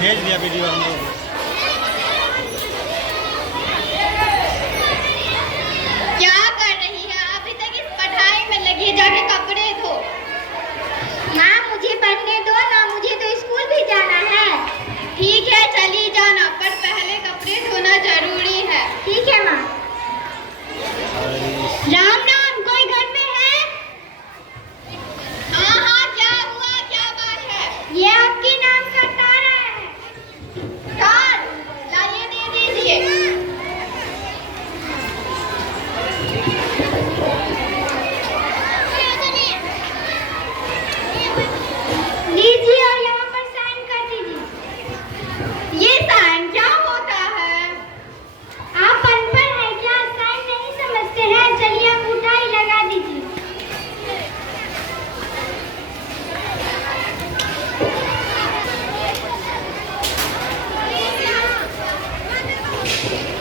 भेज दिया वीडियो हम लोग। क्या कर रही है? अभी तक इस पढ़ाई में लगी है, जाके कपड़े धो। माँ मुझे पढ़ने दो ना, मुझे तो स्कूल भी जाना है। ठीक है चली जाना, पर पहले कपड़े धोना जरूरी है। ठीक है माँ। राम राम, कोई घर में है? हाँ हाँ, क्या हुआ, क्या बात है? ये आपके नाम का तार है। तार लाइए, दे दीजिए। लीजिए और यहाँ पर साइन कर दीजिए। ये साइन क्या होता है? आप अनपढ़ हैं क्या? साइन नहीं समझते हैं? चलिए अंगूठा ही लगा दीजिए।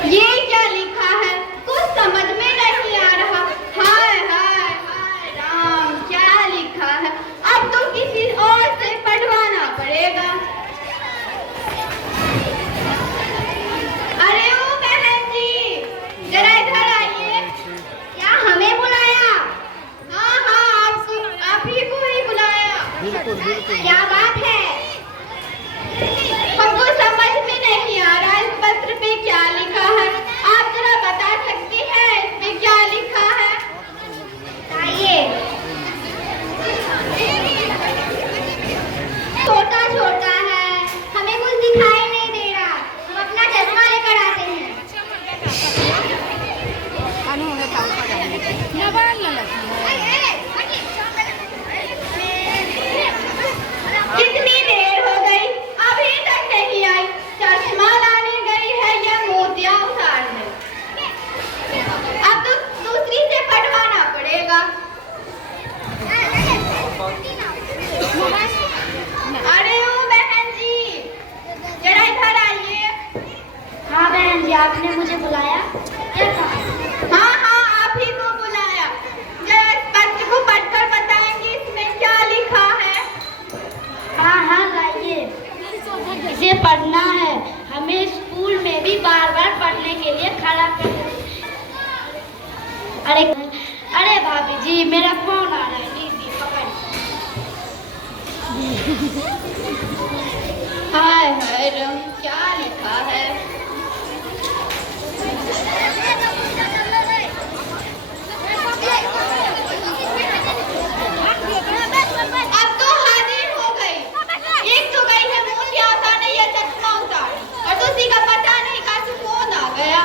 ये क्या लिखा है? कुछ समझ में नहीं आ रहा। हाय हाय हाय राम, क्या लिखा है? अब तो किसी और से पढ़वाना पड़ेगा। अरे ओ बहन जी, जरा इधर आइए। क्या हमें बुलाया? हाँ हाँ, आप ही को ही बुलाया। बिल्कुल बिल्कुल। क्या बात है? हमको समझ में नहीं आ रहा इस पत्र पे क्या लिखा है। आप जरा बता सकती हैं इसमें क्या लिखा है? आइए। छोटा छोटा है, हमें कुछ दिखाई नहीं दे रहा। हम अपना चश्मा लेकर आते हैं। कितनी देर हो गई, अभी तक नहीं आई। चश्मा लाने गई है या मोतिया उतारने? अब तो दूसरी से पढ़वाना पड़ेगा। अरे ओ बहन जी, जरा इधर आइए। हाँ बहन जी, आपने मुझे बुलाया? क्या कहा? हाँ हाँ, आप ही को बुलाया। जरा इस पत्र को पढ़कर बताएंगे इसमें क्या लिखा है? हाँ हाँ लाइए। इसे पढ़ना है। हमें स्कूल में भी बार बार पढ़ने के लिए खड़ा कर। अरे अरे भाभी जी, मेरा फोन आ रहा है, लीजिए पकड़। हाय हाय राम, क्या लिखा है? अब तो हाजिर हो गई। एक तो गई है मोतिया उतारने या चश्मा उतारने, और दूसरी का पता नहीं कहाँ से फोन आ गया।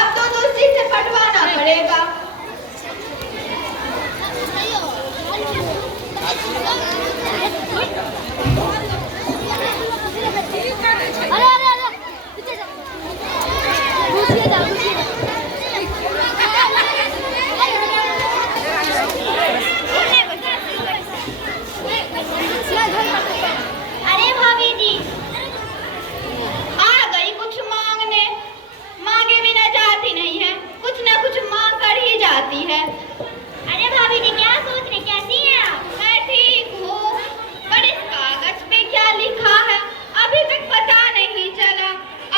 अब तो दूसरी से पढ़वाना पड़ेगा। अरे भाभी जी, आ गई कुछ मांगने, मांगे बिना जाती नहीं है, कुछ ना कुछ मांग कर ही जाती है। अरे भाभी जी, क्या सोच रहे? कैसी हैं आप? मैं ठीक हूँ, पर इस कागज पे क्या लिखा है अभी तक पता नहीं चला।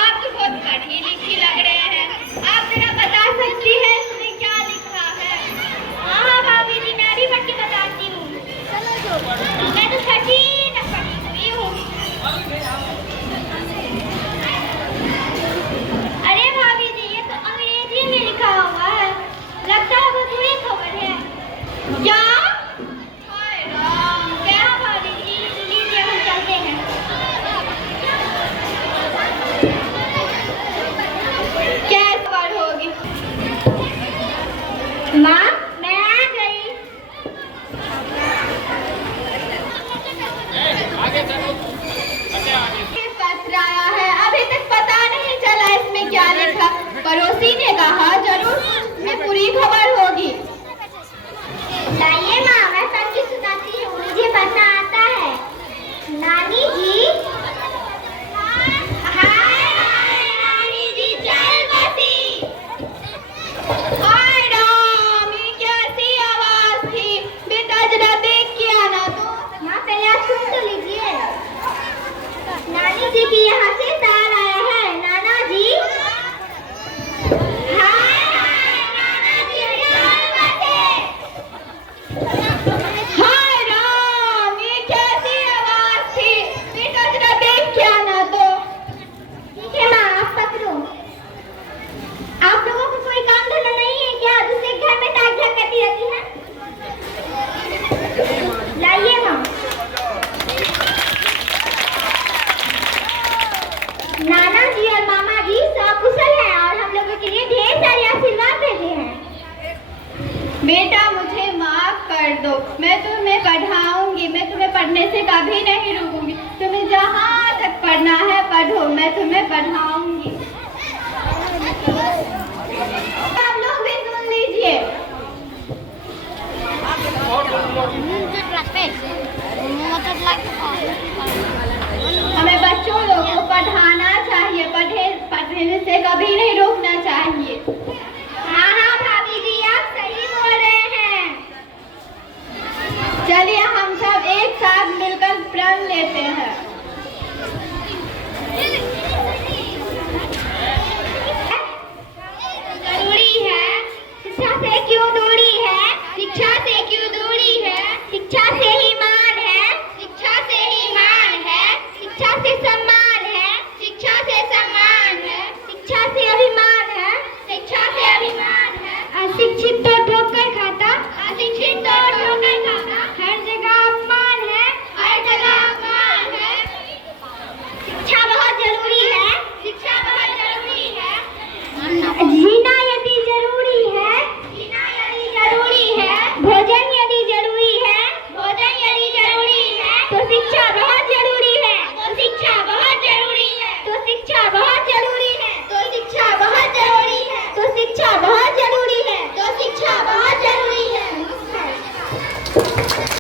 आप तो बहुत पढ़ी लिखी लग रहे हैं, आप जरा बता सकती हैं इसमें क्या लिखा है? हाँ हाँ भाभी जी, मैं भी पढ़ के बताती हूँ। मैं तो छठी तक पढ़ी हुई हूँ। अरे भाभी जी, ये तो अंग्रेजी में लिखा हुआ है। लगता है वो बुरी खबर है। क्या? हाय राम, क्या भाभी जी, लीजिए हम चलते हैं। क्या खबर होगी? माँ, मैं आ गई। ये पत्र आया है, अभी तक पता नहीं चला इसमें क्या लिखा। पड़ोसी ने कहा जरूर इसमें बुरी खबर होगी। लाइए माँ, मैं सबकी सुनाती हूँ, मुझे पढ़ना आता है। नानी जी, हाय हाय नानी जी, चल बसी। हाय राम, ये कैसी आवाज थी? बेटा जरा देख के आना तो। माँ पहले आप सुन तो लीजिए। नानी बेटा मुझे माफ कर दो, मैं तुम्हें पढ़ाऊंगी, मैं तुम्हें पढ़ने से कभी नहीं रुकूंगी। तुम्हें जहाँ तक पढ़ना है पढ़ो, मैं तुम्हें पढ़ाऊंगी।